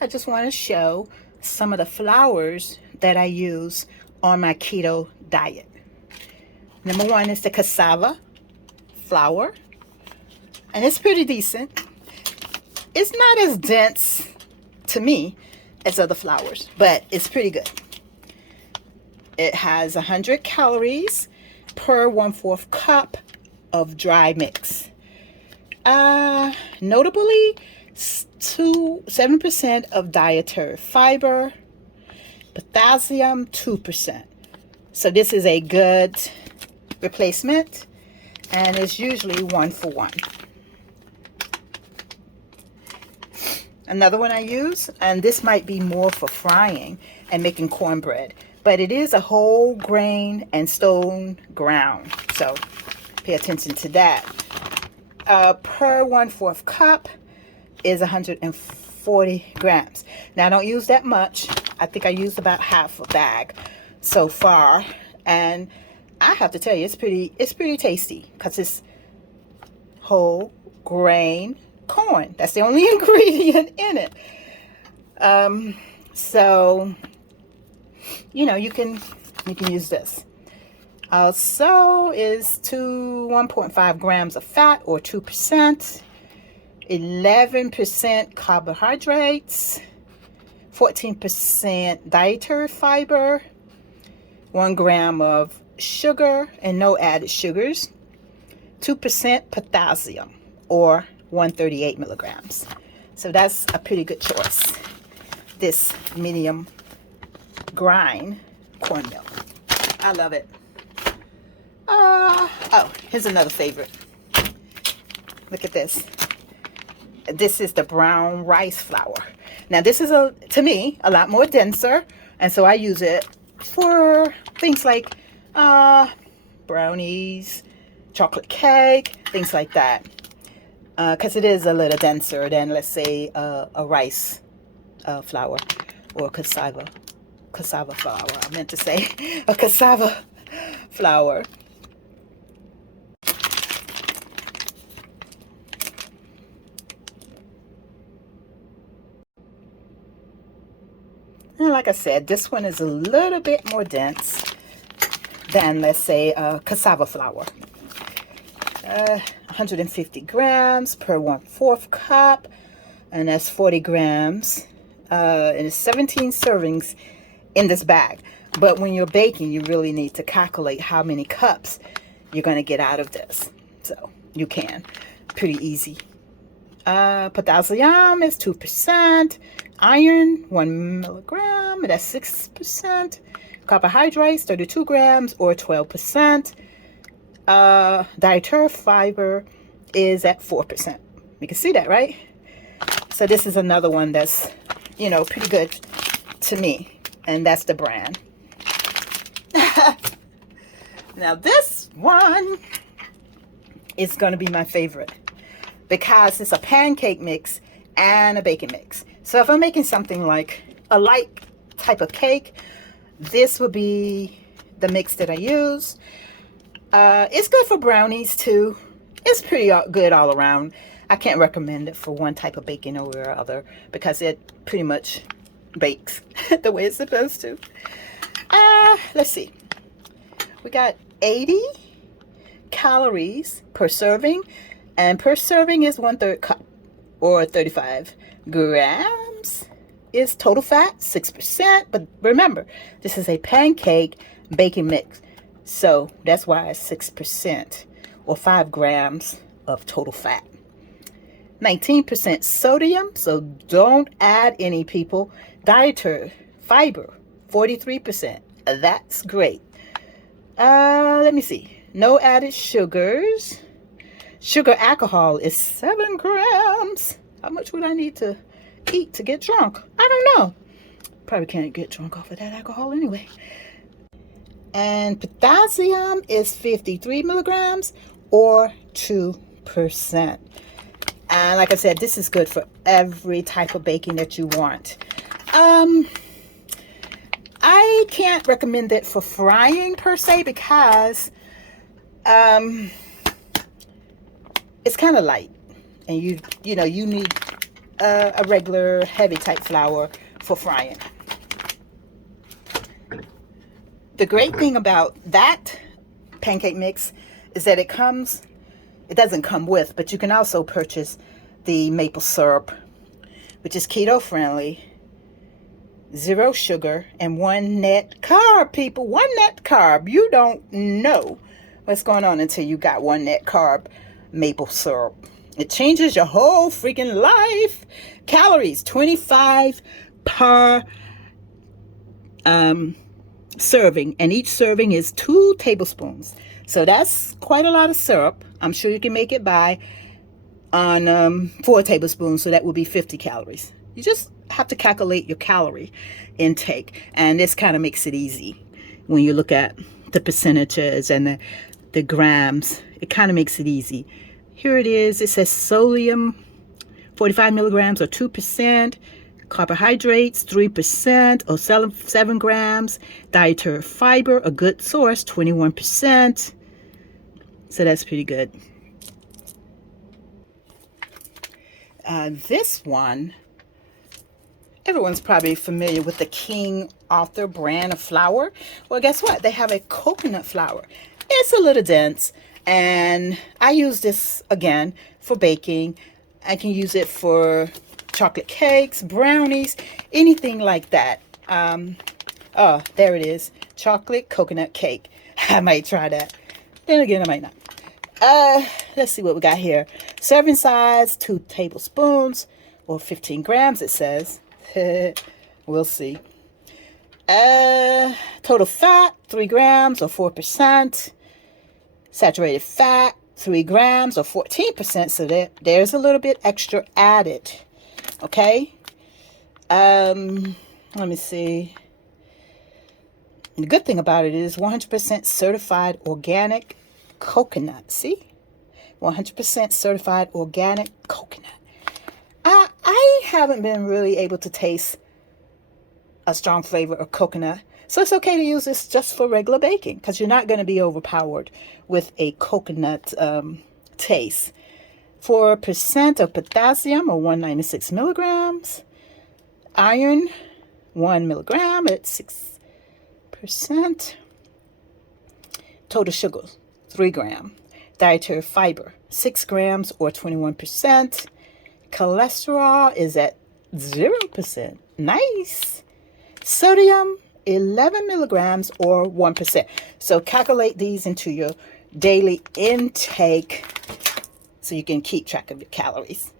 I just want to show some of the flours that I use on my keto diet. Number one is the cassava flour, and it's pretty decent. It's not as dense to me as other flours, but it's pretty good. It has 100 calories per 1/4 cup of dry mix. Notably, 7% of dietary fiber, potassium 2%. So this is a good replacement, and it's usually 1-for-1. Another one I use, and this might be more for frying and making cornbread, but it is a whole grain and stone ground, so pay attention to that. Per 1/4 cup is 140 grams. Now I don't use that much. I think I used about half a bag so far, and I have to tell you, it's pretty tasty because it's whole grain corn. That's the only ingredient in it. So you can use this. Also is 1.5 grams of fat, or 2%, 11% carbohydrates, 14% dietary fiber, 1 gram of sugar and no added sugars, 2% potassium, or 138 milligrams. So that's a pretty good choice, this medium grind cornmeal. I love it. Oh, here's another favorite. Look at this. This is the brown rice flour. Now this is, to me, a lot more denser, and so I use it for things like brownies, chocolate cake, things like that, because it is a little denser than, let's say, a rice flour, or cassava flour. I meant to say a cassava flour. And like I said, this one is a little bit more dense than, let's say, cassava flour. 150 grams per 1/4 cup, and that's 40 grams. And it's 17 servings in this bag. But when you're baking, you really need to calculate how many cups you're going to get out of this. So you can. Pretty easy. Potassium is 2%. Iron, 1 milligram, that's 6%. Carbohydrates, 32 grams, or 12%. Dietary fiber is at 4%. You can see that, right? So this is another one that's, pretty good to me. And that's the brand. Now this one is going to be my favorite, because it's a pancake mix and a baking mix. So if I'm making something like a light type of cake, this would be the mix that I use. It's good for brownies too. It's pretty good all around. I can't recommend it for one type of baking over other, because it pretty much bakes the way it's supposed to. Let's see. We got 80 calories per serving, and per serving is 1/3 cup, or 35 grams. Is total fat, 6%. But remember, this is a pancake baking mix, so that's why it's 6%, or 5 grams of total fat. 19% sodium, so don't add any, people. Dietary fiber, 43%. That's great. Let me see. No added sugars. Sugar alcohol is 7 grams. How much would I need to eat to get drunk? I don't know. Probably can't get drunk off of that alcohol anyway. And potassium is 53 milligrams, or 2%. And like I said, this is good for every type of baking that you want. I can't recommend it for frying per se, because it's kind of light, and you need a regular heavy type flour for frying. The great thing about that pancake mix is that it doesn't come with, but you can also purchase the maple syrup, which is keto friendly, 0 sugar, and 1 net carb, people. 1 net carb. You don't know what's going on until you got 1 net carb maple syrup. It changes your whole freaking life. Calories, 25 per serving, and each serving is 2 tablespoons. So that's quite a lot of syrup. I'm sure you can make it on 4 tablespoons, so that would be 50 calories. You just have to calculate your calorie intake, and this kind of makes it easy when you look at the percentages and the grams. It kind of makes it easy. Here it is. It says sodium 45 milligrams or 2%, carbohydrates 3% or 7 grams, dietary fiber, a good source, 21%. So that's pretty good. This one, everyone's probably familiar with the King Arthur brand of flour. Well, guess what? They have a coconut flour. It's a little dense, and I use this again for baking. I can use it for chocolate cakes, brownies, anything like that. Oh, there it is. Chocolate coconut cake. I might try that. Then again, I might not. Let's see what we got here. Serving size, 2 tablespoons or 15 grams, it says. We'll see. Total fat, 3 grams or 4%. Saturated fat, 3 grams or 14%. So there's a little bit extra added. Okay. Let me see. The good thing about it is 100% certified organic coconut. See? 100% certified organic coconut. I haven't been really able to taste a strong flavor of coconut. So it's okay to use this just for regular baking, because you're not going to be overpowered with a coconut taste. 4% of potassium, or 196 milligrams. Iron, 1 milligram at 6%. Total sugar, 3 grams. Dietary fiber, 6 grams or 21%. Cholesterol is at 0%. Nice. Sodium, 11 milligrams or 1%. So calculate these into your daily intake so you can keep track of your calories.